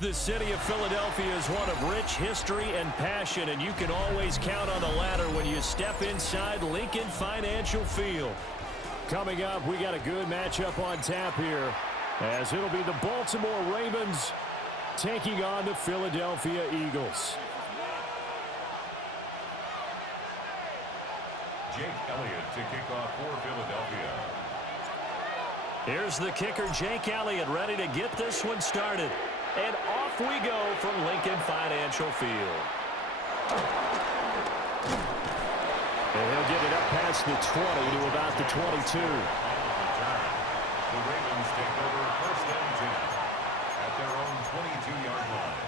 The city of Philadelphia is one of rich history and passion, and you can always count on the latter when you step inside Lincoln Financial Field. Coming up, we got a good matchup on tap here, as it'll be the Baltimore Ravens taking on the Philadelphia Eagles. Jake Elliott to kick off for Philadelphia. Here's the kicker, Jake Elliott, ready to get this one started. And off we go from Lincoln Financial Field. And he'll get it up past the 20 to about the 22. The Ravens take over first and 10 at their own 22-yard line.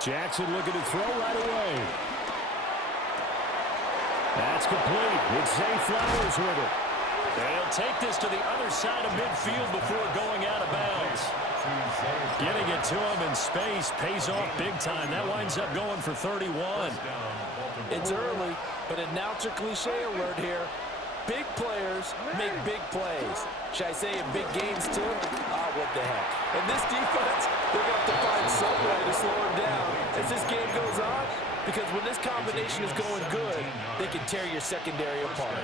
Jackson looking to throw right away. That's complete with Zay Flowers with it. They'll take this to the other side of midfield before going out of bounds. Getting it to him in space pays off big time. That winds up going for 31. It's early, but announcer cliche alert here. Big players make big plays. Should I say in big games too? Oh, what the heck. And this defense, they're going to have to find some way to slow him down as this game goes on, because when this combination is going good, they can tear your secondary apart.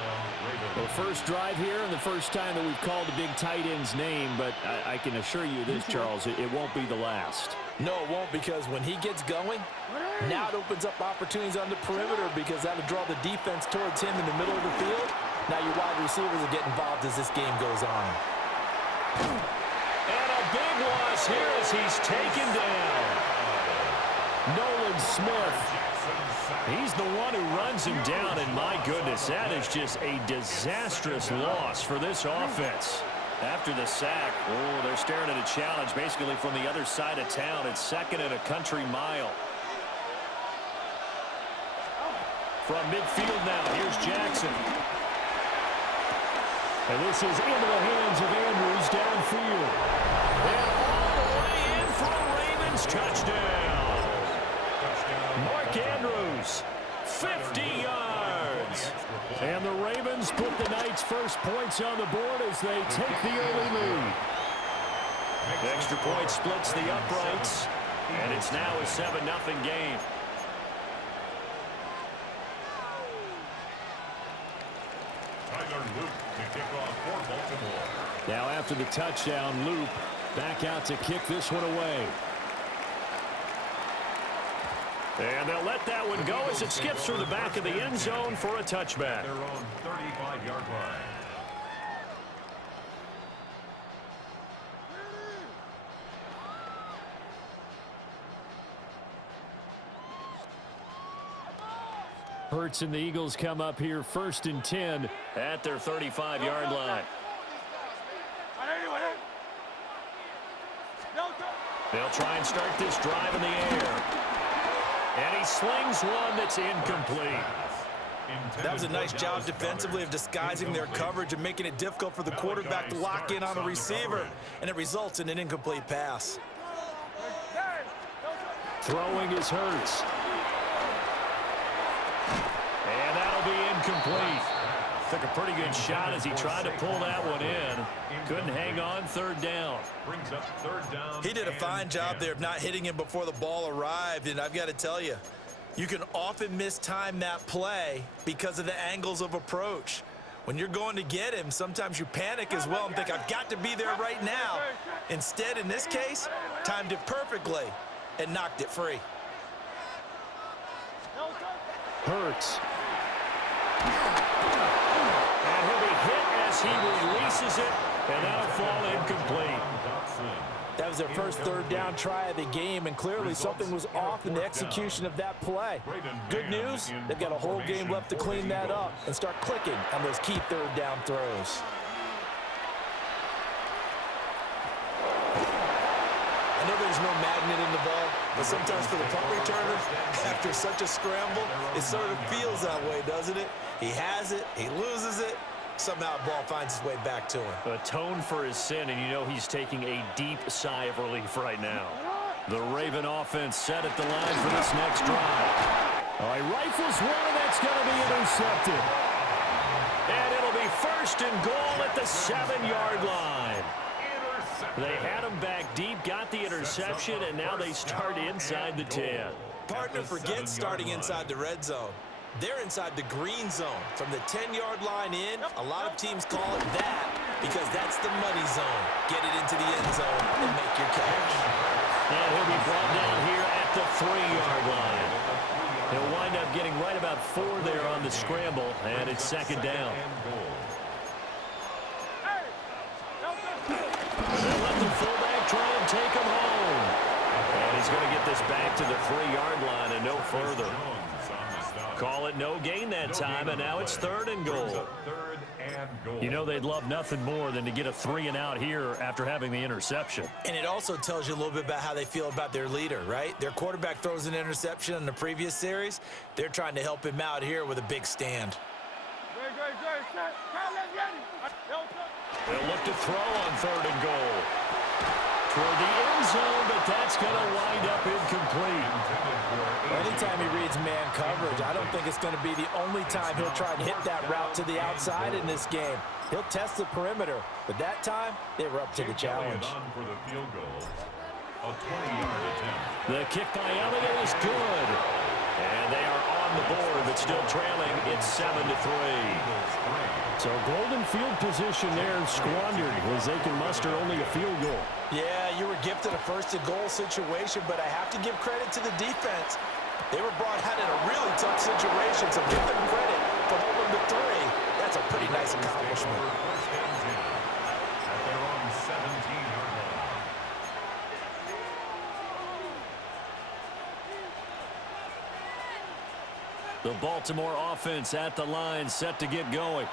Well, first drive here and the first time that we've called the big tight end's name, but I can assure you this, Charles, it won't be the last. No, it won't, because when he gets going, now it opens up opportunities on the perimeter, because that'll draw the defense towards him in the middle of the field. Now your wide receivers will get involved as this game goes on. And a big loss here as he's taken down. Nolan Smith. He's the one who runs him down, and my goodness, that is just a disastrous loss for this offense. After the sack, oh, they're staring at a challenge basically from the other side of town. It's second and a country mile. From midfield now, here's Jackson. And this is into the hands of Andrews downfield. And all the way in for a Ravens touchdown. Mark Andrews, 50 yards. And the Ravens put the night's first points on the board as they take the early lead. The extra point splits the uprights, and it's now a 7-0 game. Now after the touchdown, Loop back out to kick this one away. And they'll let that one go as it skips through the back of the end zone for a touchback. Their own 35-yard line. Hurts and the Eagles come up here first and 10 at their 35-yard line. They'll try and start this drive in the air. And he slings one that's incomplete. That was a nice job defensively of disguising their coverage and making it difficult for the quarterback to lock in on a receiver. And it results in an incomplete pass. Throwing is Hurts. And that'll be incomplete. Took a pretty good shot as he tried to pull that one in. Couldn't hang on, third down. Brings up third down. He did a fine job there of not hitting him before the ball arrived, and I've got to tell you, you can often mistime that play because of the angles of approach. When you're going to get him, sometimes you panic as well and think, I've got to be there right now. Instead, in this case, timed it perfectly and knocked it free. Hurts. And he'll be hit as he releases it, and that'll fall incomplete. That was their first third down try of the game, and clearly something was off in the execution of that play. Good news, they've got a whole game left to clean that up and start clicking on those key third down throws. I know there's no magnet in the ball, but sometimes for the punt returner, after such a scramble, it sort of feels that way, doesn't it? He has it, he loses it, somehow the ball finds its way back to him. Atone for his sin, and you know he's taking a deep sigh of relief right now. The Raven offense set at the line for this next drive. All right, rifles one, and that's going to be intercepted. And it'll be 1st and goal at the 7-yard line. They had him back deep, got the interception, and now they start inside the 10. Partner, forget starting inside the red zone. They're inside the green zone. From the 10-yard line in, a lot of teams call it that because that's the money zone. Get it into the end zone and make your catch. And he'll be brought down here at the 3-yard line. He'll wind up getting right about 4 there on the scramble, and it's 2nd down. They'll let the fullback try and take him home. And he's going to get this back to the 3-yard line and no further. Call it no gain that time, and now it's 3rd and goal. You know they'd love nothing more than to get a 3-and-out here after having the interception. And it also tells you a little bit about how they feel about their leader, right? Their quarterback throws an interception in the previous series. They're trying to help him out here with a big stand. They'll look to throw on 3rd and goal. Toward the end zone, but that's going to wind up incomplete. Anytime he reads man coverage, I don't think it's going to be the only time he'll try and hit that route to the outside in this game. He'll test the perimeter, but that time, they were up to the challenge. For the field goal, a 20-yard attempt. The kick by Elliott is good. And they are on the board, but still trailing. It's 7-3. So golden field position there squandered as they can muster only a field goal. Yeah, you were gifted a 1st and goal situation, but I have to give credit to the defense. They were brought out in a really tough situation, so give them credit for holding the 3. That's a pretty nice accomplishment. First and 10 at their own 17-yard line. The Baltimore offense at the line, set to get going.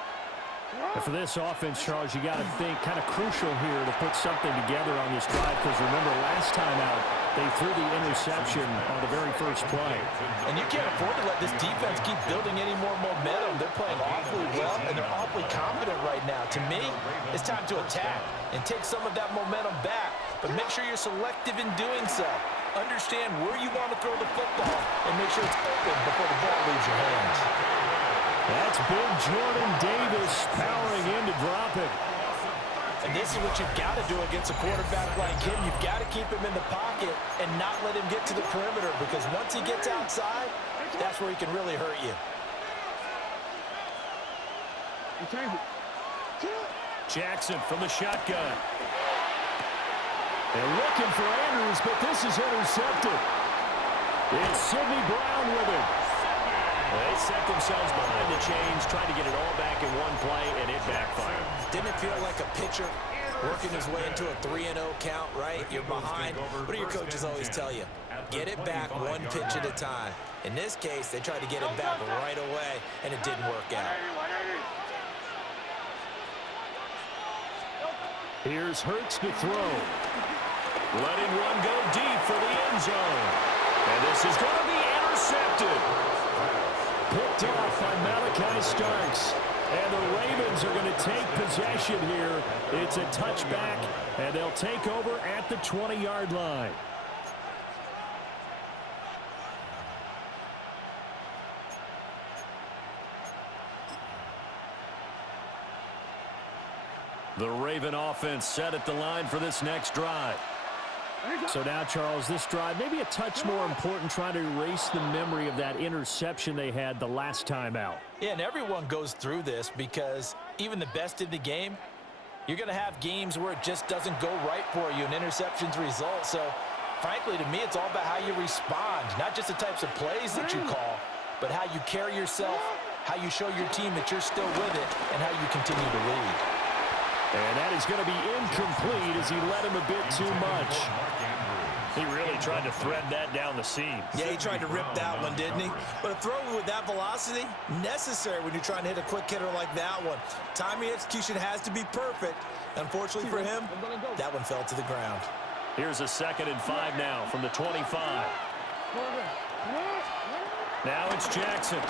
And for this offense, Charles, you got to think kind of crucial here to put something together on this drive because remember last time out they threw the interception on the very first play. And you can't afford to let this defense keep building any more momentum. They're playing awfully well, and they're awfully confident right now. To me, it's time to attack and take some of that momentum back, but make sure you're selective in doing so. Understand where you want to throw the football and make sure it's open before the ball leaves your hands. That's big Jordan Davis powering in to drop it. And this is what you've got to do against a quarterback like him. You've got to keep him in the pocket and not let him get to the perimeter because once he gets outside, that's where he can really hurt you. Jackson from the shotgun. They're looking for Andrews, but this is intercepted. It's Sidney Brown with it. They set themselves behind the chains, trying to get it all back in one play, and it backfired. Didn't it feel like a pitcher working his way into a 3-0 count, right? You're behind. What do your coaches always tell you? Get it back one pitch at a time. In this case, they tried to get it back right away, and it didn't work out. Here's Hurts to throw. Letting one go deep for the end zone. And this is going to be intercepted. Picked off by Malachi Starks. And the Ravens are going to take possession here. It's a touchback, and they'll take over at the 20-yard line. The Raven offense set at the line for this next drive. So now, Charles, this drive maybe a touch more important, trying to erase the memory of that interception they had the last time out. Yeah, and everyone goes through this because even the best in the game, you're going to have games where it just doesn't go right for you, and interceptions result. So, frankly, to me, it's all about how you respond, not just the types of plays that you call, but how you carry yourself, how you show your team that you're still with it, and how you continue to lead. And that is going to be incomplete as he led him a bit too much. He really tried to thread that down the seam. Yeah, he tried to rip that one, didn't he? But a throw with that velocity, necessary when you're trying to hit a quick hitter like that one. Timing execution has to be perfect. Unfortunately for him, that one fell to the ground. Here's a 2nd and 5 now from the 25. Now it's Jackson.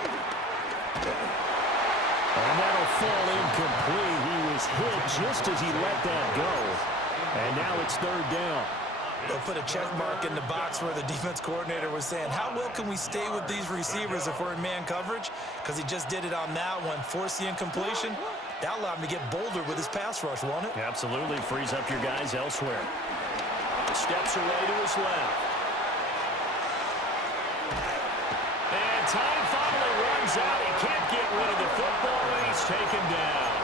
And that'll fall incomplete. He was hit just as he let that go. And now it's third down. They'll put a check mark in the box where the defense coordinator was saying, how well can we stay with these receivers if we're in man coverage? Because he just did it on that one. Force the incompletion. That allowed him to get bolder with his pass rush, won't it? Absolutely. Frees up your guys elsewhere. Steps away to his left. And time finally runs out. He can't get rid of the football, and he's taken down.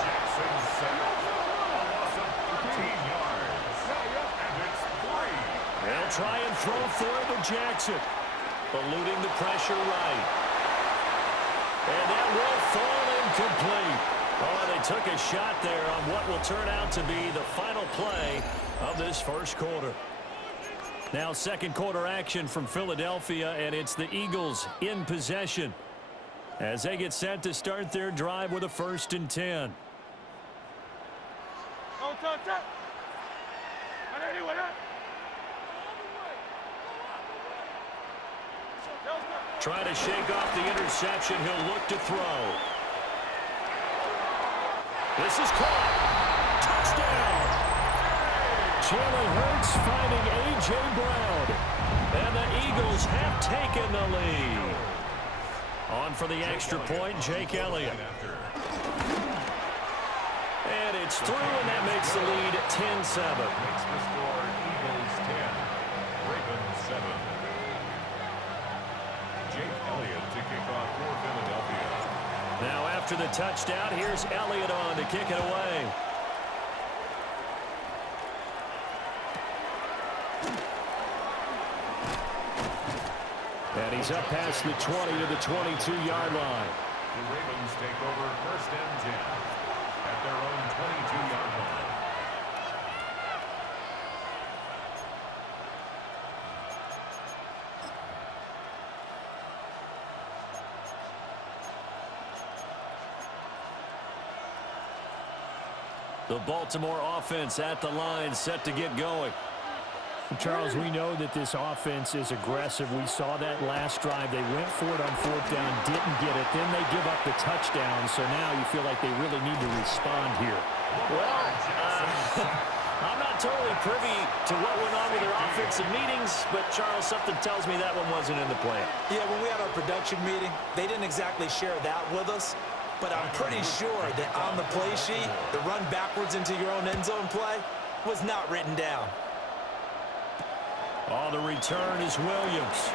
Jackson's set up a loss of 13 yards. And it's 3. They'll try and throw for it to Jackson. Eluding the pressure right. And that will fall incomplete. Oh, they took a shot there on what will turn out to be the final play of this first quarter. Now second quarter action from Philadelphia, and it's the Eagles in possession as they get set to start their drive with a 1st and 10. Trying to shake off the interception. He'll look to throw. This is caught. Touchdown. Jalen Hurts finding A.J. Brown. And the Eagles have taken the lead. On for the extra point, Jake Elliott. And it's through, and that makes the lead 10-7. Makes the score Eagles 10, Ravens 7. Jake Elliott to kick off for Philadelphia. Now after the touchdown, here's Elliott on to kick it away. And he's up past the 20 to the 22-yard line. The Ravens take over 1st and 10 at their own 22-yard line. The Baltimore offense at the line, set to get going. Charles, we know that this offense is aggressive. We saw that last drive. They went for it on 4th down, didn't get it. Then they give up the touchdown, so now you feel like they really need to respond here. Well, I'm not totally privy to what went on with their offensive meetings, but, Charles, something tells me that one wasn't in the plan. Yeah, when we had our production meeting, they didn't exactly share that with us. But I'm pretty sure that on the play sheet, the run backwards into your own end zone play was not written down. Oh, the return is Williams.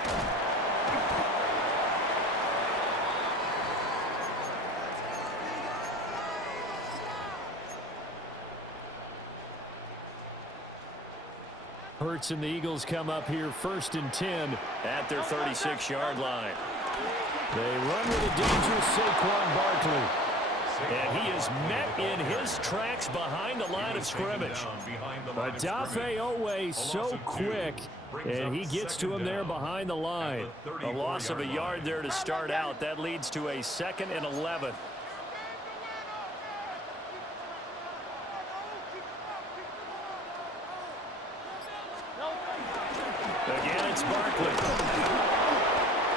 Hurts and the Eagles come up here 1st and 10 at their 36-yard line. They run with a dangerous Saquon Barkley. And he is met in his tracks behind the line of scrimmage. Odafe Owe so quick, and he gets to him there behind the line. A loss of a yard there to start out. That leads to a 2nd and 11. Again, it's Barkley.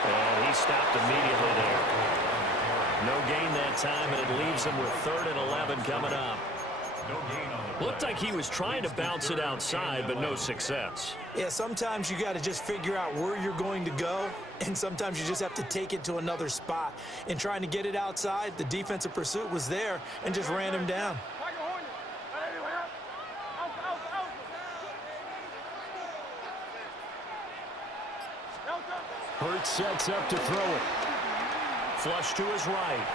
And he stopped immediately there. No gain that time, and it leaves him with 3rd and 11 coming up. Looked like he was trying to bounce it outside, but no success. Yeah, sometimes you got to just figure out where you're going to go, and sometimes you just have to take it to another spot. In trying to get it outside, the defensive pursuit was there and just ran him down. Hurts sets up to throw it. Flush to his right.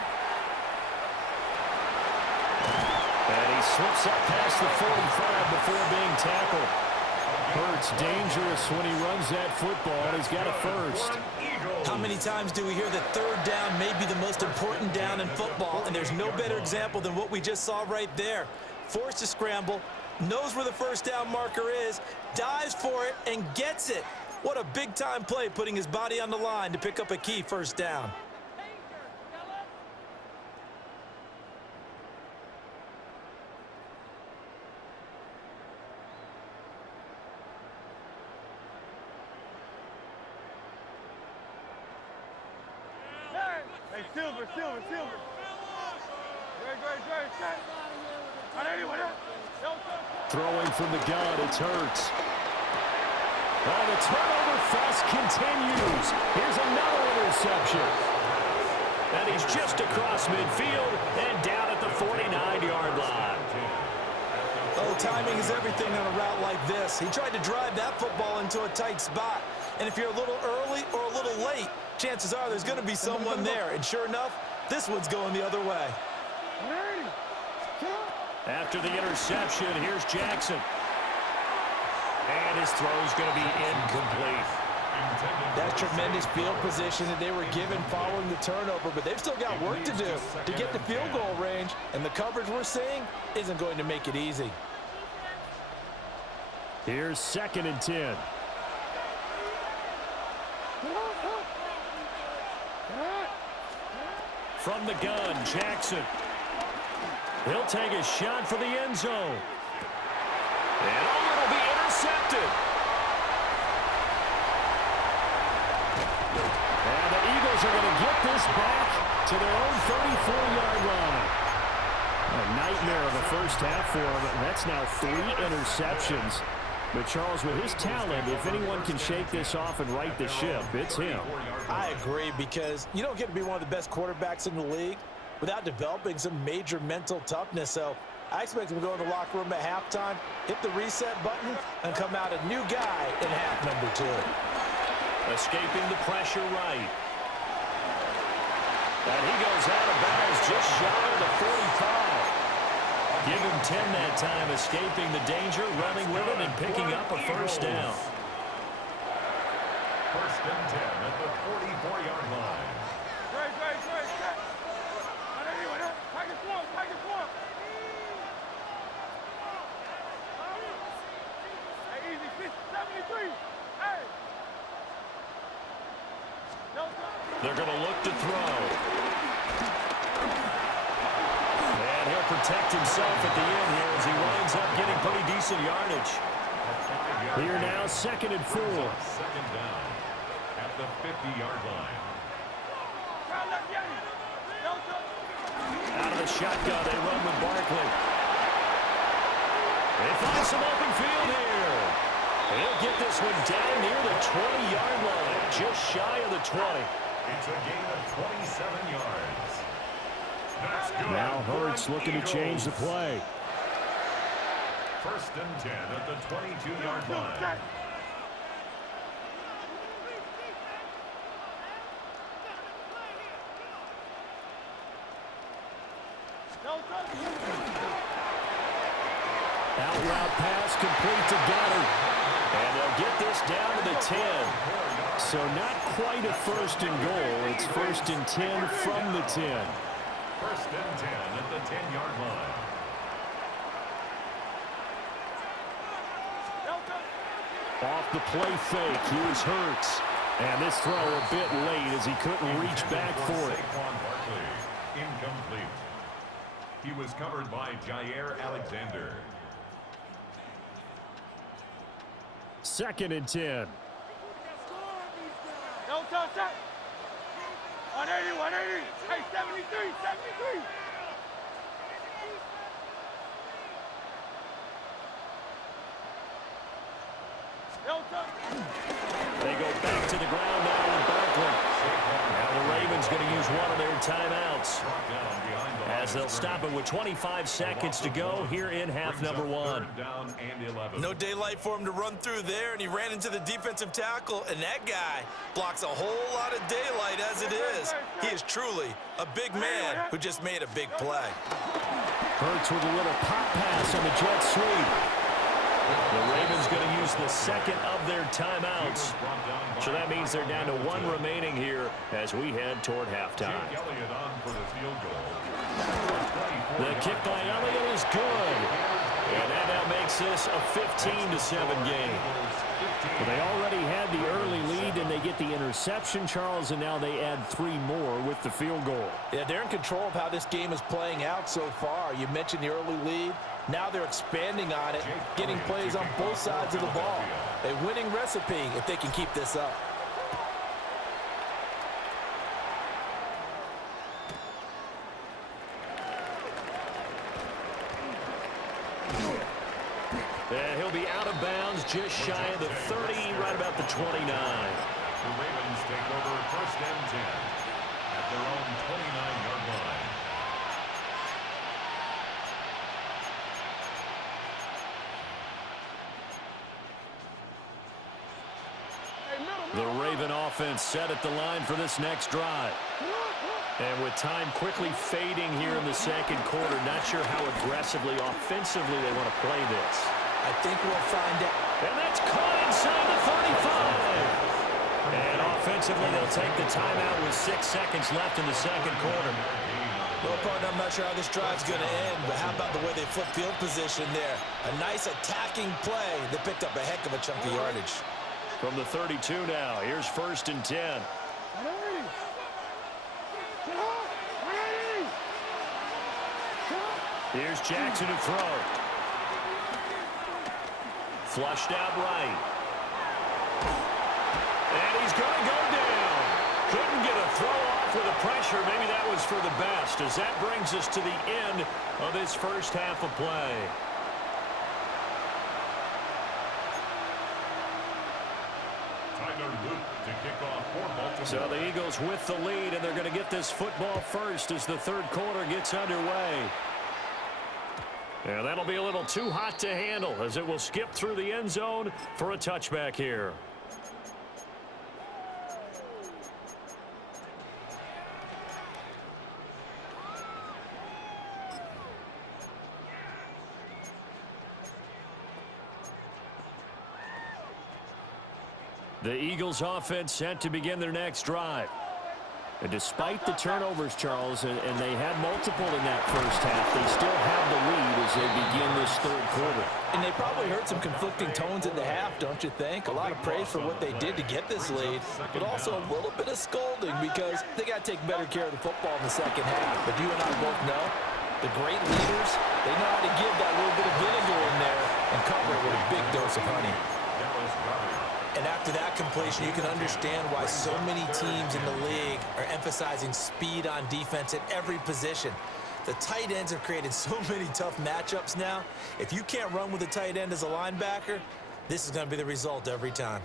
And he slips up past the 45 before being tackled. Hurts dangerous when he runs that football. He's got a 1st. How many times do we hear that 3rd down may be the most important down in football, and there's no better example than what we just saw right there. Forced to scramble, knows where the 1st down marker is, dives for it, and gets it. What a big-time play, putting his body on the line to pick up a key 1st down. Hey, Silver. Throwing from the gun, it's Hurts. Oh, the turnover fest continues. Here's another interception. And he's just across midfield and down at the 49-yard line. Oh, timing is everything on a route like this. He tried to drive that football into a tight spot. And if you're a little early or a little late, chances are there's going to be someone there. And sure enough, this one's going the other way. After the interception, here's Jackson. And his throw's going to be incomplete. That's tremendous field position that they were given following the turnover, but they've still got work to do to get to field goal range, and the coverage we're seeing isn't going to make it easy. Here's 2nd and 10. From the gun, Jackson. He'll take a shot for the end zone. And it'll be intercepted. And the Eagles are going to get this back to their own 34-yard line. A nightmare of a first half for him. That's now 3 interceptions. But, Charles, with his talent, if anyone can shake this off and right the ship, it's him. I agree, because you don't get to be one of the best quarterbacks in the league without developing some major mental toughness. So I expect him to go in the locker room at halftime, hit the reset button, and come out a new guy in half number 2. Escaping the pressure right. And he goes out of bounds just shy of the 45. Give him 10 that time, escaping the danger, running with it, and picking up a first down. 1st and 10 at the 44-yard line. They're going to look to throw. And he'll protect himself at the end here as he winds up getting pretty decent yardage. Here now, 2nd and 4. 2nd down at the 50-yard line. Out of the shotgun, they run with Barkley. They find some open field here. He'll get this one down near the 20-yard line, just shy of the 20. It's a gain of 27 yards. That's good. Now Hurts looking to change the play. 1st and 10 at the 22-yard line. Out route pass complete to Goddard. And they'll get this down to the 10. So not quite a 1st and goal. It's 1st and 10 from the 10. 1st and 10 at the 10-yard line. Off the play fake, here's Hurts. And this throw a bit late as he couldn't reach back for it. Incomplete. He was covered by Jair Alexander. 2nd and 10. No touch that. 180, 180. Hey, 73, 73. No touch. They go back to the ground now with Barkley. Now the Ravens going to use one of their timeouts as they'll stop it with 25 seconds to go here in half number 1. No daylight for him to run through there, and he ran into the defensive tackle, and that guy blocks a whole lot of daylight as it is. He is truly a big man who just made a big play. Hurts with a little pop pass on the jet sweep. The Ravens going to use the 2nd of their timeouts. So that means they're down to 1 remaining here as we head toward halftime. The kick by Elliott is good. And that now makes this a 15-7 game. Well, they already had the early lead, and they get the interception, Charles, and now they add 3 more with the field goal. Yeah, they're in control of how this game is playing out so far. You mentioned the early lead. Now they're expanding on it, getting plays on both sides of the ball. A winning recipe if they can keep this up. And he'll be out of bounds just shy of the 30, right about the 29. The Ravens take over first and 10 at their own 29-yard line. The Raven offense set at the line for this next drive. And with time quickly fading here in the second quarter, not sure how aggressively, offensively they want to play this. I think we'll find out. And that's caught inside the 35. And offensively, they'll take the timeout with 6 seconds left in the second quarter. Well, partner, I'm not sure how this drive's going to end, but how about the way they flip field position there? A nice attacking play that picked up a heck of a chunk of yardage. From the 32 now, here's first and 10. Here's Jackson to throw. Flushed out right. And he's going to go down. Couldn't get a throw off with the pressure. Maybe that was for the best, as that brings us to the end of this first half of play. So the Eagles with the lead, and they're going to get this football first as the third quarter gets underway. And that'll be a little too hot to handle, as it will skip through the end zone for a touchback here. The Eagles offense set to begin their next drive. And despite the turnovers, Charles, and they had multiple in that first half, they still have the lead as they begin this third quarter. And they probably heard some conflicting tones in the half, don't you think? A lot of praise for what they did to get this lead, but also a little bit of scolding because they got to take better care of the football in the second half. But you and I both know the great leaders, they know how to give that little bit of vinegar in there and cover it with a big dose of honey. And after that completion, you can understand why so many teams in the league are emphasizing speed on defense at every position. The tight ends have created so many tough matchups now. If you can't run with a tight end as a linebacker, this is going to be the result every time.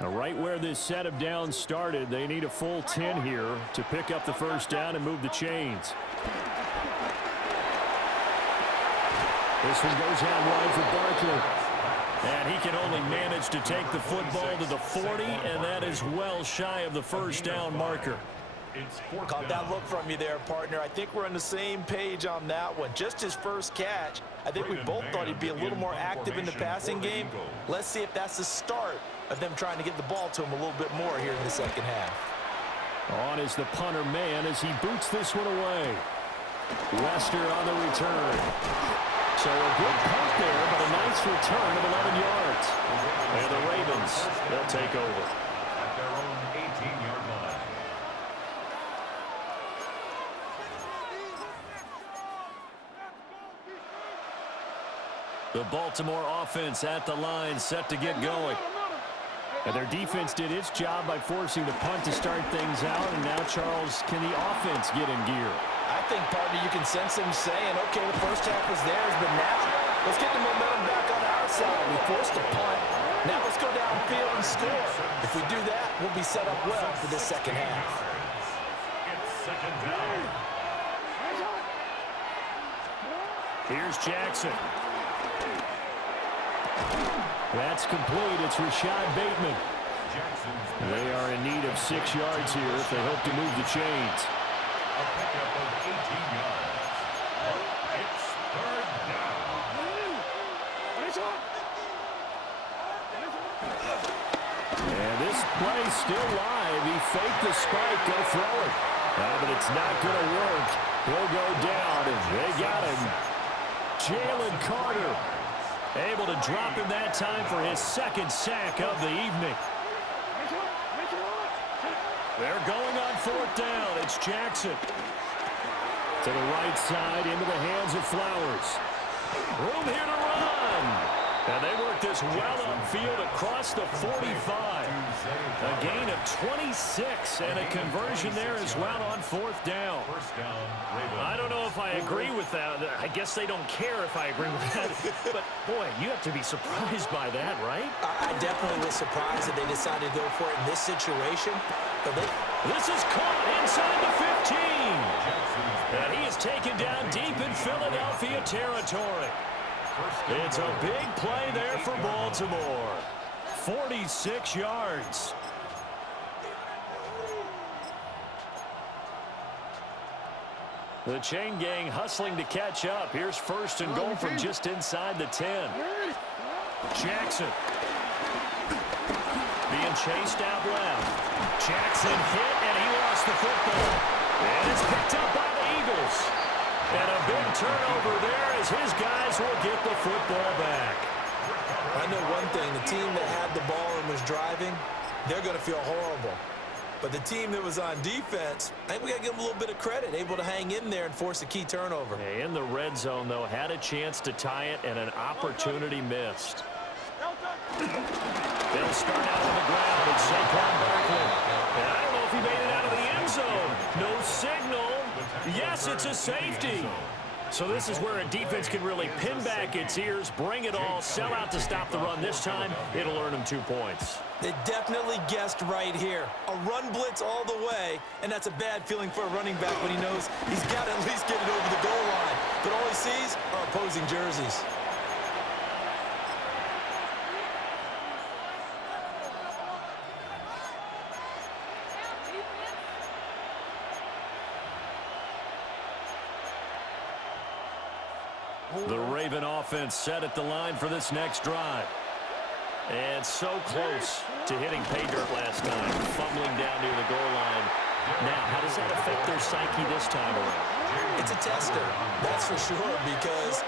Now, right where this set of downs started, they need a full 10 here to pick up the first down and move the chains. This one goes out wide for Barkley. And he can only manage to take the football to the 40, and that is well shy of the first down marker. Caught that look from you there, partner. I think we're on the same page on that one. Just his first catch, I think we both thought he'd be a little more active in the passing game. Let's see if that's the start of them trying to get the ball to him a little bit more here in the second half. On is the punter man as he boots this one away. Lester on the return. So a good punt there, but a nice return of 11 yards. And the Ravens, they'll take over. At their own 18-yard line. The Baltimore offense at the line, set to get going. And their defense did its job by forcing the punt to start things out. And now, Charles, can the offense get in gear? I think, partner, you can sense them saying, okay, the first half was theirs, but now let's get the momentum back on our side. We forced a punt. Now let's go downfield and score. If we do that, we'll be set up well for this second half. It's second down. Here's Jackson. That's complete. It's Rashad Bateman. They are in need of 6 yards here if they hope to move the chains. A pickup of 18 yards. It's third down. And this play still live. He faked the spike. Go throw it. But it's not going to work. He'll go down, and they got him. Jalen Carter able to drop him that time for his second sack of the evening. They're going on fourth down. It's Jackson. To the right side, into the hands of Flowers. Room here to run. And they work this well on field across the 45. A gain of 26 and a conversion there as well on fourth down. I don't know if I agree with that. I guess they don't care if I agree with that. But, boy, you have to be surprised by that, right? I definitely was surprised that they decided to go for it in this situation. But this is caught inside the 15. And he is taken down deep in Philadelphia territory. It's a big play there for Baltimore. 46 yards. The chain gang hustling to catch up. Here's first and goal from just inside the 10. Jackson being chased out left. Jackson hit, and he lost the football. And it's picked up by the Eagles. And a big turnover there as his guys will get the football back. I know one thing. The team that had the ball and was driving, they're going to feel horrible. But the team that was on defense, I think we got to give them a little bit of credit, able to hang in there and force a key turnover. In the red zone, though, had a chance to tie it and an opportunity missed. They'll start out on the ground with Saquon Barkley. And I don't know if he made it out of the end zone. No signal. Yes, it's a safety. So this is where a defense can really pin back its ears, bring it all, sell out to stop the run. This time, it'll earn them 2 points. They definitely guessed right here. A run blitz all the way, and that's a bad feeling for a running back when he knows he's got to at least get it over the goal line. But all he sees are opposing jerseys. The Raven offense set at the line for this next drive. And so close to hitting pay dirt last time, fumbling down near the goal line. Now, how does that affect their psyche this time around? It's a tester, that's for sure, because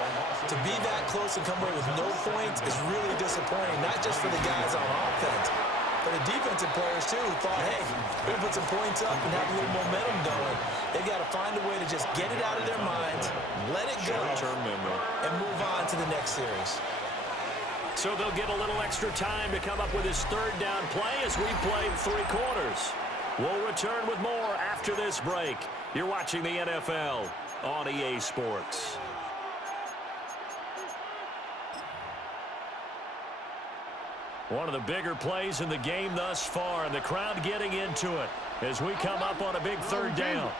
to be that close and come away with no points is really disappointing, not just for the guys on offense, but the defensive players, too, who thought, hey, we're going to put some points up and have a little momentum going. They've got to find a way to just get it out of their minds, let it go, and move on to the next series. So they'll get a little extra time to come up with his third down play as we played 3 quarters. We'll return with more after this break. You're watching the NFL on EA Sports. One of the bigger plays in the game thus far, and the crowd getting into it as we come up on a big third down.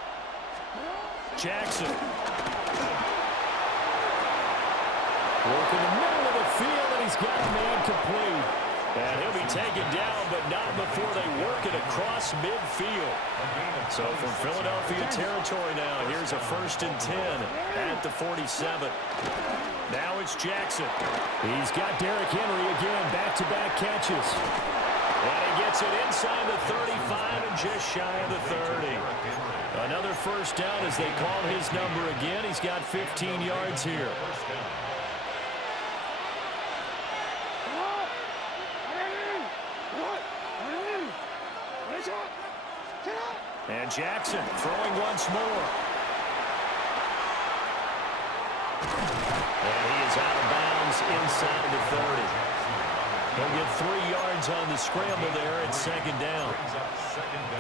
Jackson. Working the middle of the field, and he's got a man complete. And he'll be taken down, but not before they work it across midfield. So from Philadelphia territory now, here's a 1st and 10 at the 47. Now it's Jackson. He's got Derrick Henry again, back-to-back catches. And he gets it inside the 35 and just shy of the 30. Another first down as they call his number again. He's got 15 yards here. And Jackson throwing once more. And he is out of bounds inside the 30. He'll get 3 yards on the scramble there at 2nd down.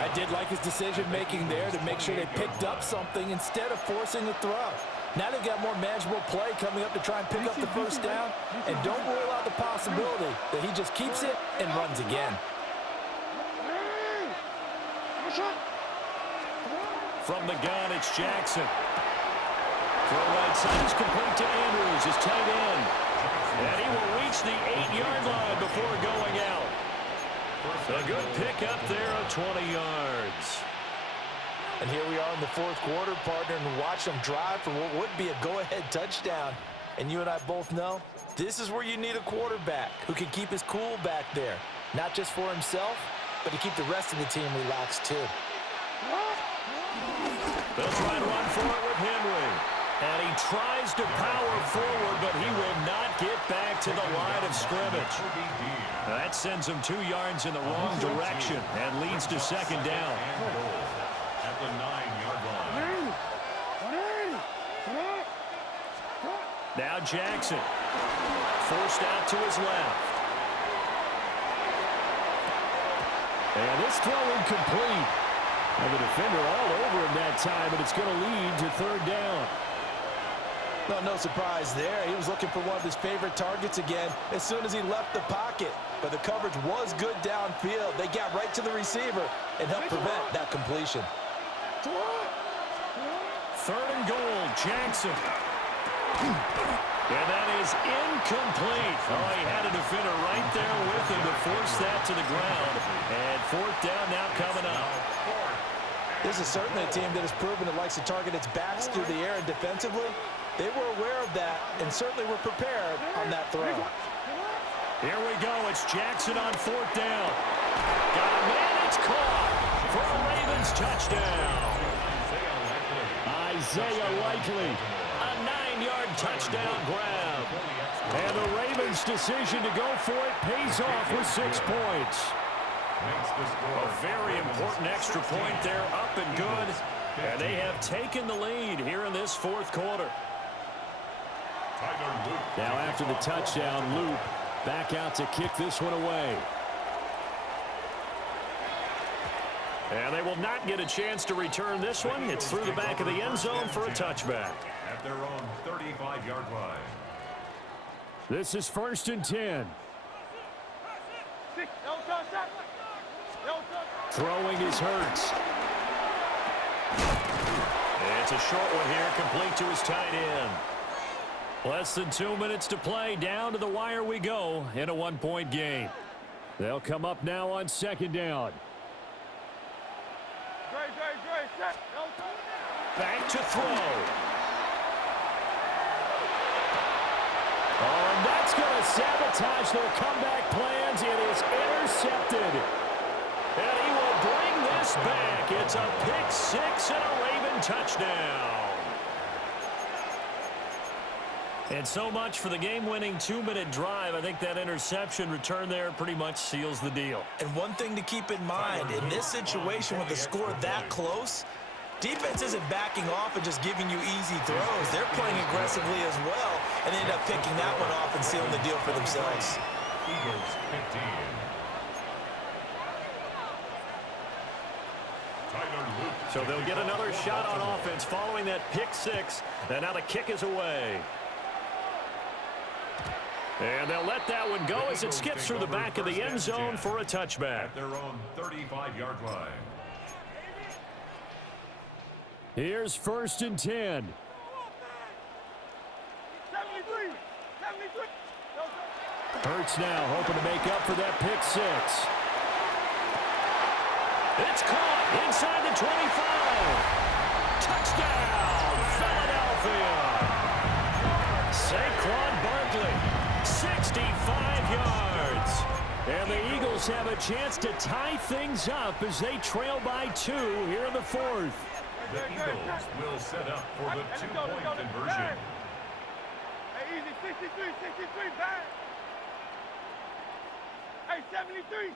I did like his decision-making there to make sure they picked up something instead of forcing the throw. Now they've got more manageable play coming up to try and pick up the first down. And don't rule out the possibility that he just keeps it and runs again. From the gun, it's Jackson. Throw right side is complete to Andrews, his tight end. And he will reach the 8-yard line before going out. A good pickup there of 20 yards. And here we are in the 4th quarter, partner, and watch them drive for what would be a go-ahead touchdown. And you and I both know this is where you need a quarterback who can keep his cool back there. Not just for himself, but to keep the rest of the team relaxed too. They'll try and run for it with Henry. And he tries to power forward, but he will not get back to the line of scrimmage. That sends him 2 yards in the wrong direction and leads to 2nd down. At the 9-yard line. Now Jackson. forced out to his left. And this throw incomplete. And the defender all over him that time, but it's going to lead to third down. Well, no surprise there. He was looking for one of his favorite targets again as soon as he left the pocket. But the coverage was good downfield. They got right to the receiver and helped prevent that completion. Third and goal, Jackson. And that is incomplete. Oh, he had a defender right there with him to force that to the ground. And fourth down now coming up. This is certainly a team that has proven it likes to target its backs through the air and defensively. They were aware of that and certainly were prepared on that throw. Here we go. It's Jackson on fourth down. Got a man. It's caught for a Ravens touchdown. Isaiah Likely, a 9-yard touchdown grab. And the Ravens' decision to go for it pays off with 6 points. A very important extra point there, up and good. And they have taken the lead here in this fourth quarter. Now after the touchdown, Loop back out to kick this one away. And they will not get a chance to return this one. It's through the back of the end zone for a touchback. At their own 35-yard line. This is 1st and 10. Throwing is Hurts. It's a short one here, complete to his tight end. Less than 2 minutes to play. Down to the wire we go in a 1-point game. They'll come up now on 2nd down. Back to throw. Oh, and that's going to sabotage their comeback plans. It is intercepted. And he will bring this back. It's a pick six and a Raven touchdown. And so much for the game-winning 2-minute drive. I think that interception return there pretty much seals the deal. And one thing to keep in mind, in this situation with the score that close, defense isn't backing off and just giving you easy throws. They're playing aggressively as well, and they end up picking that one off and sealing the deal for themselves. Eagles 15. So they'll get another shot on offense following that pick six. And now the kick is away. And they'll let that one go as it skips through the back of the end zone for a touchback. At their own 35-yard line. Here's 1st and 10. 73. Hurts now hoping to make up for that pick six. It's caught inside the 25. Touchdown, Philadelphia. Saquon Barkley, 65 yards. And the Eagles have a chance to tie things up as they trail by 2 here in the fourth. The Eagles will set up for the two-point conversion. Hey, easy, 63, back. Hey, 73.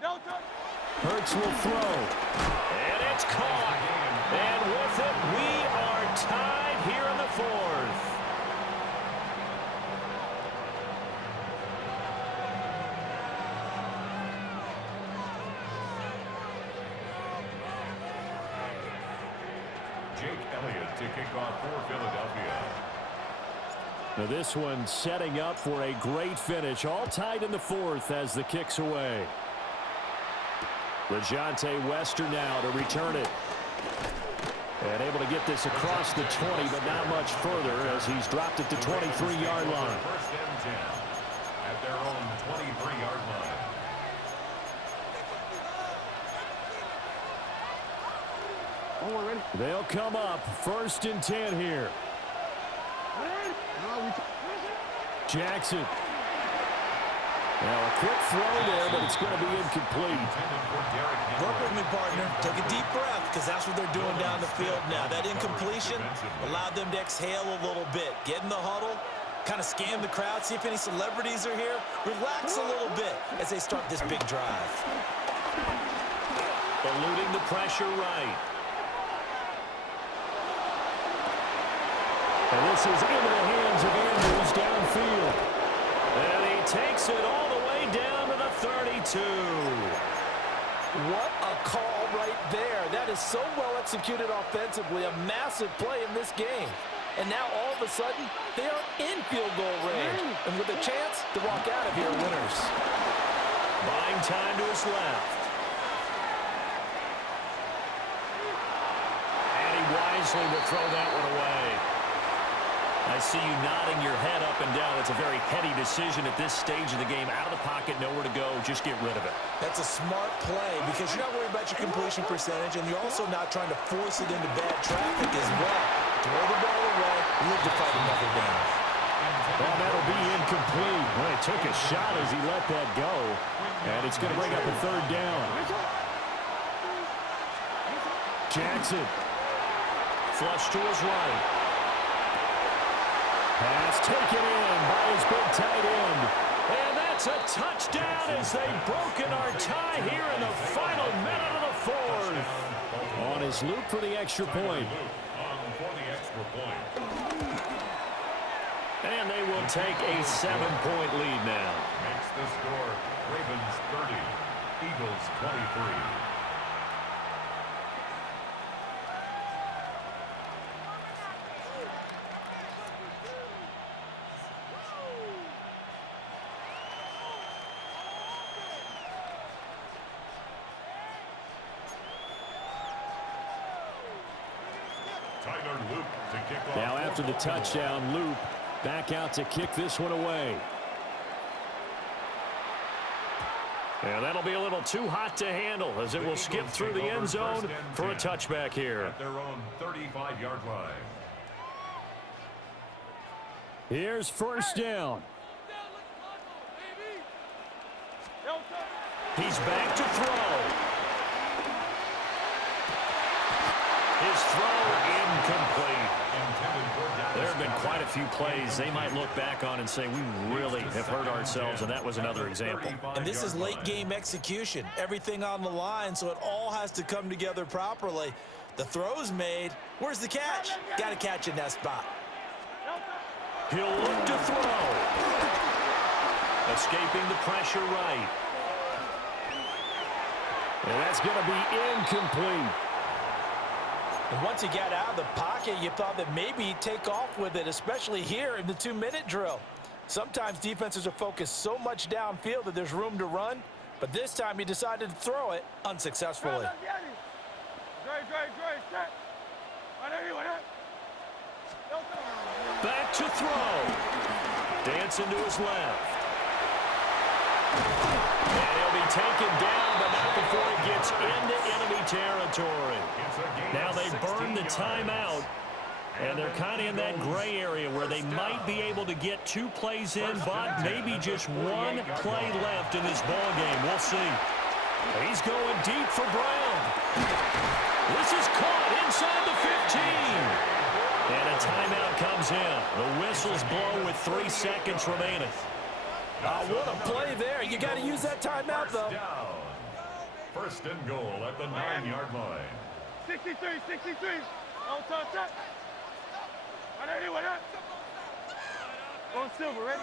No touch. Hurts will throw. And it's caught. And with it, we are tied here in the fourth. Jake Elliott to kick off for Philadelphia. Now this one setting up for a great finish. All tied in the fourth as the kick's away. LeJonte Wester now to return it. And able to get this across the 20, but not much further as he's dropped it to 23-yard line. 1st and 10 at their own 23-yard line. They'll come up 1st and 10 here. Jackson. Now a quick throw there, but it's going to be incomplete. Work with me, partner. Take a deep breath, because that's what they're doing down the field now. That incompletion allowed them to exhale a little bit. Get in the huddle, kind of scan the crowd, see if any celebrities are here. Relax a little bit as they start this big drive. Eluding the pressure right. And this is into the hands of Andrews downfield. is so well executed offensively, a massive play in this game. And now all of a sudden, they are in field goal range. And with a chance to walk out of here winners. Buying time to his left. And he wisely will throw that one away. I see you nodding your head up and down. It's a very heady decision at this stage of the game. Out of the pocket, nowhere to go. Just get rid of it. That's a smart play because you're not worried about your completion percentage, and you're also not trying to force it into bad traffic as well. Throw the ball away, live to fight another down. Well, that'll be incomplete. Well, he took a shot as he let that go, and it's going to bring up a third down. Jackson. Flush to his right. Pass taken in by his big tight end. And that's a touchdown as they've broken our tie here in the final minute of the fourth. On his loop for the extra point. And they will take a 7-point lead now. Makes the score Ravens 30, Eagles 23. Now after the touchdown, Loop back out to kick this one away. And that'll be a little too hot to handle as it will skip through the end zone for a touchback here. At their own 35-yard line. Here's first down. He's back to throw. His throw incomplete. There have been quite a few plays they might look back on and say, we really have hurt ourselves, and that was another example. And this is late game execution. Everything on the line, so it all has to come together properly. The throw's made. Where's the catch? Got to catch in that spot. He'll look to throw. Escaping the pressure right. And that's going to be incomplete. And once he got out of the pocket, you thought that maybe he'd take off with it, especially here in the 2-minute drill. Sometimes defenses are focused so much downfield that there's room to run, but this time he decided to throw it unsuccessfully. Back to throw. Dancing to his left. And he'll be taken down, but not before it gets into enemy territory. Now they burn the timeout, and they're kind of in that gray area where they might be able to get 2 plays in, but maybe just 1 play left in this ball game. We'll see. He's going deep for Brown. This is caught inside the 15. And a timeout comes in. The whistles blow with 3 seconds remaining. What a play there. You got to use that timeout, though. First and goal at the 9-yard line. 63. On top. 180, Going silver, ready?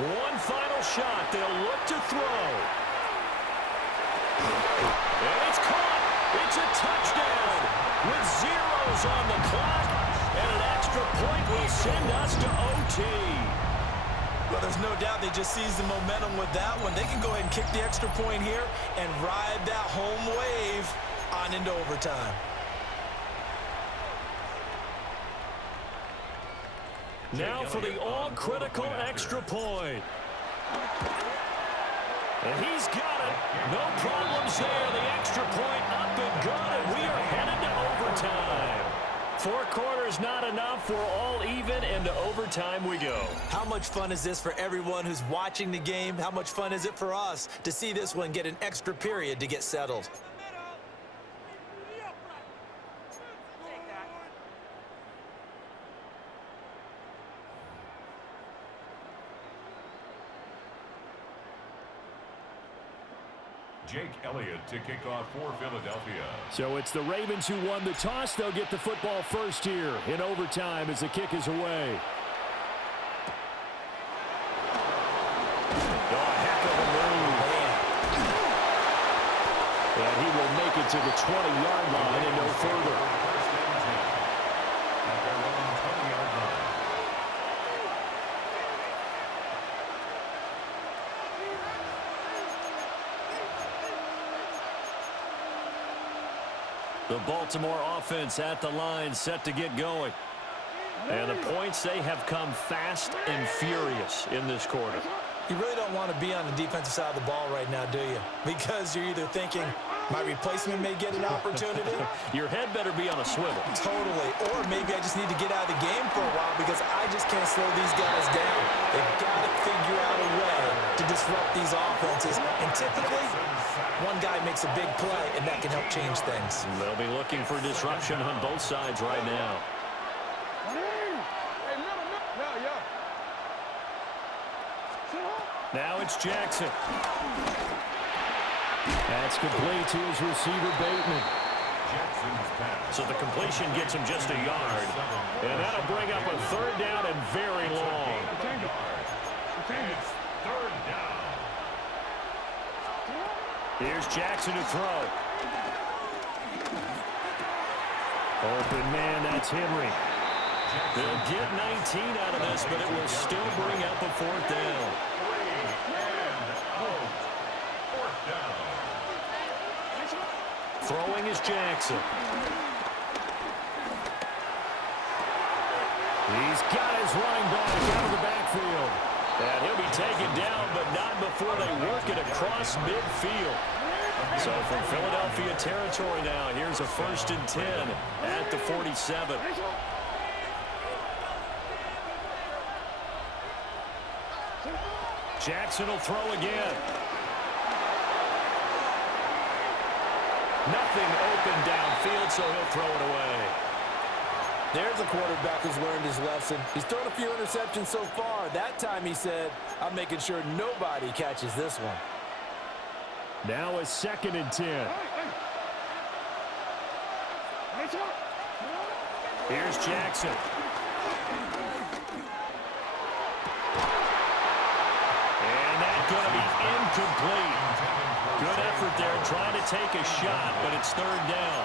One final shot. They'll look to throw. And it's caught. It's a touchdown with zeros on the clock. And an extra point will send us to OT. Well, there's no doubt they just seized the momentum with that one. They can go ahead and kick the extra point here and ride that home wave on into overtime. Now for the all-critical extra point. And he's got it. No problems there. The extra point up and good, and we are headed to overtime. 4 quarters not enough. We're all even, and to overtime we go. How much fun is this for everyone who's watching the game? How much fun is it for us to see this one get an extra period to get settled? Jake Elliott to kick off for Philadelphia. So it's the Ravens who won the toss. They'll get the football first here in overtime as the kick is away. Oh, a heck of a it to the 20-yard line and no further. First and 10 at their own 20-yard line. The Baltimore offense at the line, set to get going. And the points, they have come fast and furious in this quarter. You really don't want to be on the defensive side of the ball right now, do you? Because you're either thinking, my replacement may get an opportunity. Your head better be on a swivel. Totally. Or maybe I just need to get out of the game for a while because I just can't slow these guys down. They've got to figure out a way to disrupt these offenses. And typically, one guy makes a big play, and that can help change things. They'll be looking for disruption on both sides right now. Now it's Jackson. That's complete to his receiver, Bateman. Jackson's So the completion gets him just a yard. And that'll bring up a third down and very long. It's third down. Here's Jackson to throw. Open man, that's Henry. They'll get 19 out of this, but it will still bring up a fourth down. Throwing is Jackson. He's got his running back out of the backfield. And he'll be taken down, but not before they work it across midfield. So from Philadelphia territory now, here's a 1st and 10 at the 47. Jackson will throw again. Nothing open downfield, so he'll throw it away. There's a quarterback who's learned his lesson. He's thrown a few interceptions so far. That time he said, I'm making sure nobody catches this one. Now a 2nd and 10. Here's Jackson. And that's going to be incomplete. Good effort there, trying to take a shot, but it's third down.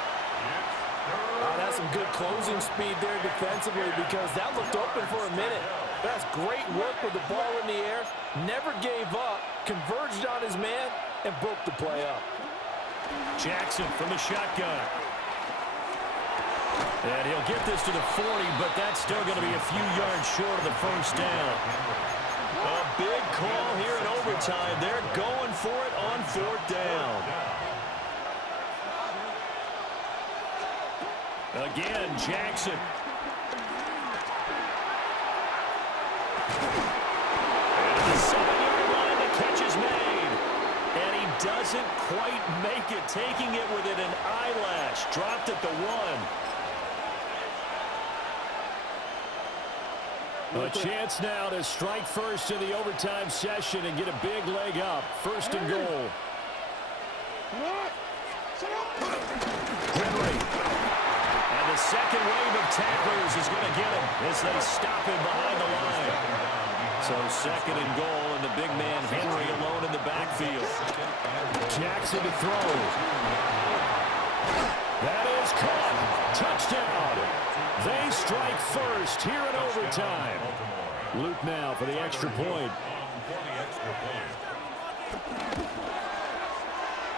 That's some good closing speed there defensively because that looked open for a minute. That's great work with the ball in the air. Never gave up, converged on his man, and broke the play up. Jackson from the shotgun. And he'll get this to the 40, but that's still going to be a few yards short of the first down. A big call here in overtime. They're going for it on 4th down. Again, Jackson. And the 7-yard line, the catch is made. And he doesn't quite make it, taking it within an eyelash. Dropped at the 1. A chance now to strike first in the overtime session and get a big leg up. 1st and goal. Henry. And the second wave of tacklers is going to get him as they stop him behind the line. So 2nd and goal, and the big man Henry alone in the backfield. Jackson to throw. That is caught. Touchdown. They strike first here in overtime. Luke now for the extra point.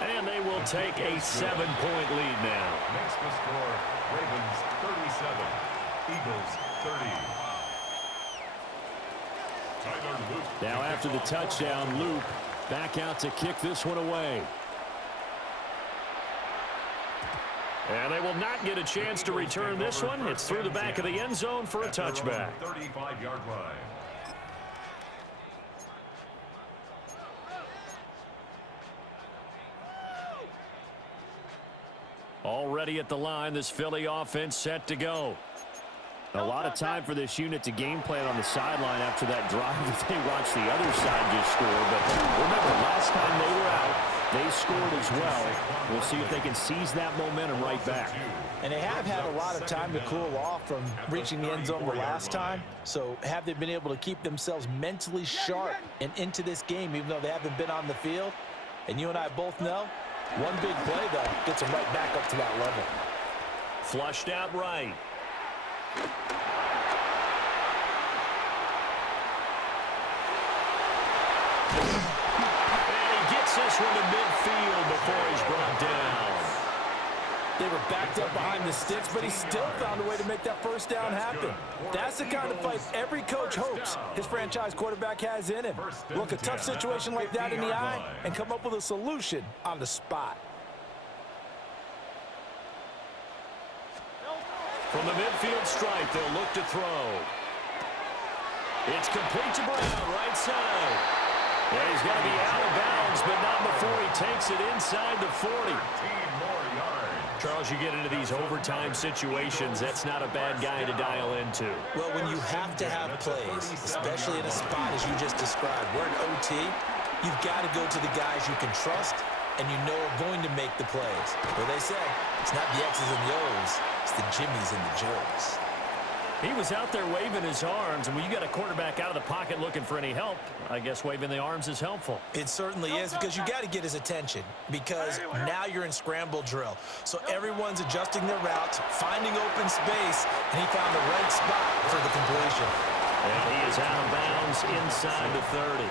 And they will take a 7-point lead now. Makes the score Ravens 37, Eagles 30. Now after the touchdown, Luke back out to kick this one away. And they will not get a chance to return this one. It's through the back of the end zone for a touchback. 35-yard line. Already at the line, this Philly offense set to go. A lot of time for this unit to game plan on the sideline after that drive that they watched the other side just score. But remember, last time they were out, they scored as well. We'll see if they can seize that momentum right back. And they have had a lot of time to cool off from reaching the end zone the last time. So have they been able to keep themselves mentally sharp and into this game, even though they haven't been on the field? And you and I both know One big play, though, gets him right back up to that level. Flushed out right. And he gets this one to midfield before he's brought down. They were backed up behind the sticks, but he still found a way to make that first down happen. That's the kind of fight every coach hopes his franchise quarterback has in him. Look a tough situation like that in the eye and come up with a solution on the spot. From the midfield stripe, they'll look to throw. It's complete to Brown, right side. Yeah, he's got to be out of bounds, but not before he takes it inside the 40. Charles, you get into these overtime situations, that's not a bad guy to dial into. Well, when you have to have plays, especially in a spot as you just described, we're in OT, you've got to go to the guys you can trust and you know are going to make the plays. Well, they say it's not the X's and the O's, it's the Jimmys and the Joes. He was out there waving his arms, and when you got a quarterback out of the pocket looking for any help, I guess waving the arms is helpful. It certainly is, because you got to get his attention, because now you're in scramble drill. So everyone's adjusting their routes, finding open space, and he found the right spot for the completion. And he is out of bounds inside the 30.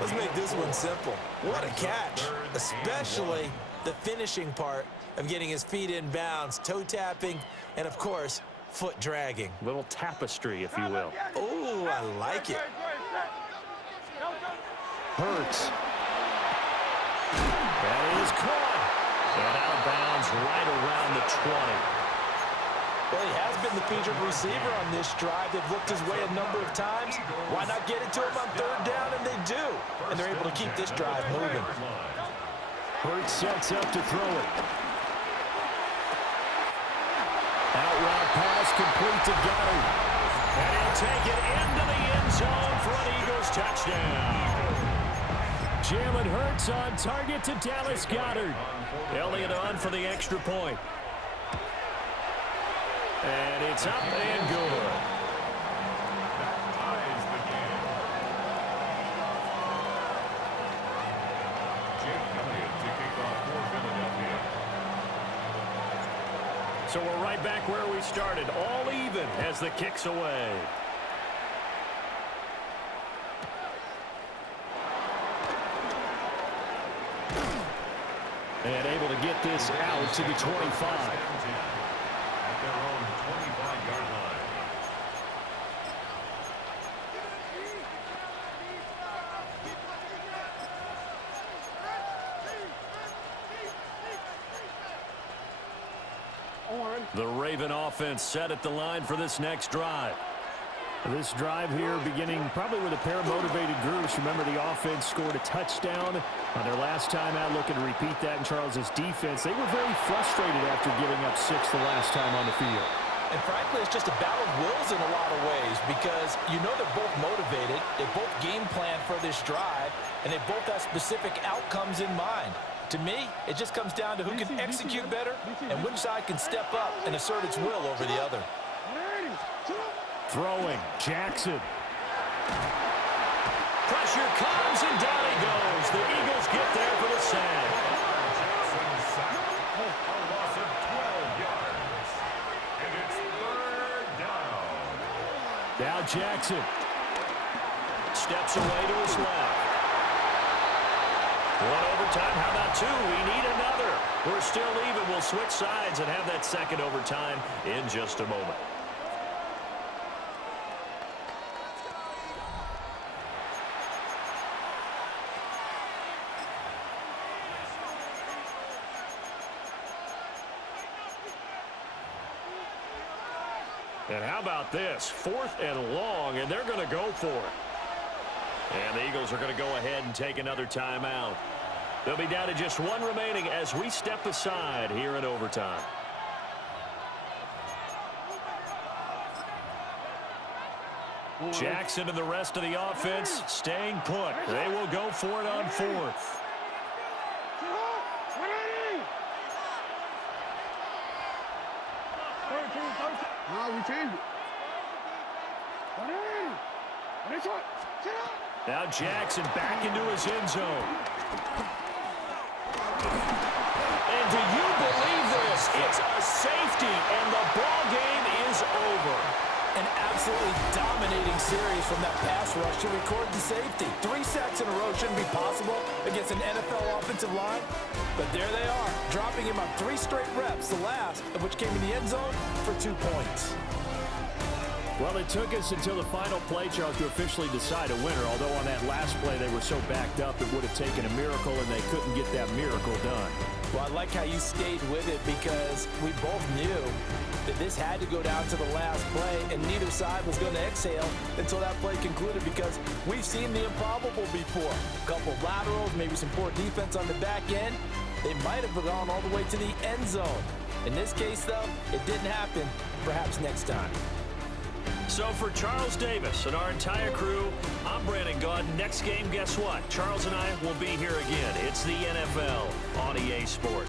Let's make this one simple. What a catch, especially the finishing part of getting his feet in bounds, toe tapping, and of course, foot dragging. Little tapestry, if you will. Oh, I like it. Hurts. That is caught. And out of bounds right around the 20. Well, he has been the featured receiver on this drive. They've looked his way a number of times. Why not get it to him on third down? And they do. And they're able to keep this drive moving. Hurts sets up to throw it. Out route pass complete to Goddard. And he'll take it into the end zone for an Eagles touchdown. Jalen Hurts on target to Dallas Goddard. Elliott on for the extra point. And it's up and good. That ties the game. Jake Elliott to kick off for Philadelphia. So we're right back where we started, all even as the kick's away. And able to get this out to the 25. At their own 25-yard line. The Raven offense set at the line for this next drive. This drive here beginning probably with a pair of motivated groups. Remember, the offense scored a touchdown on their last time out, looking to repeat that in Charles's defense. They were very frustrated after giving up 6 the last time on the field. And frankly, it's just a battle of wills in a lot of ways, because you know they're both motivated, they both game plan for this drive, and they both have specific outcomes in mind. To me, it just comes down to who can execute better and which side can step up and assert its will over the other. Throwing, Jackson. Pressure comes, and down he goes. The Eagles get there for the sack. Jackson sacked. A loss of 12 yards. And it's third down. Now Jackson. Steps away to his left. One overtime. How about two? We need another. We're still even. We'll switch sides and have that second overtime in just a moment. And how about this? 4th and long, and they're going to go for it. And the Eagles are going to go ahead and take another timeout. They'll be down to just one remaining as we step aside here in overtime. Jackson and the rest of the offense staying put. They will go for it on 4th. No, we changed it. Now Jackson back into his end zone. And do you believe this? It's a safety, and the ball game is over. An absolutely dominating series from that pass rush to record the safety. 3 sacks in a row shouldn't be possible against an NFL offensive line. But there they are, dropping him on 3 straight reps, the last of which came in the end zone for 2 points. Well, it took us until the final play, Charles, to officially decide a winner. Although on that last play they were so backed up it would have taken a miracle, and they couldn't get that miracle done. Well, I like how you stayed with it because we both knew that this had to go down to the last play, and neither side was going to exhale until that play concluded because we've seen the improbable before. A couple of laterals, maybe some poor defense on the back end. They might have gone all the way to the end zone. In this case, though, it didn't happen. Perhaps next time. So for Charles Davis and our entire crew, I'm Brandon Gunn. Next game, guess what? Charles and I will be here again. It's the NFL on EA Sports.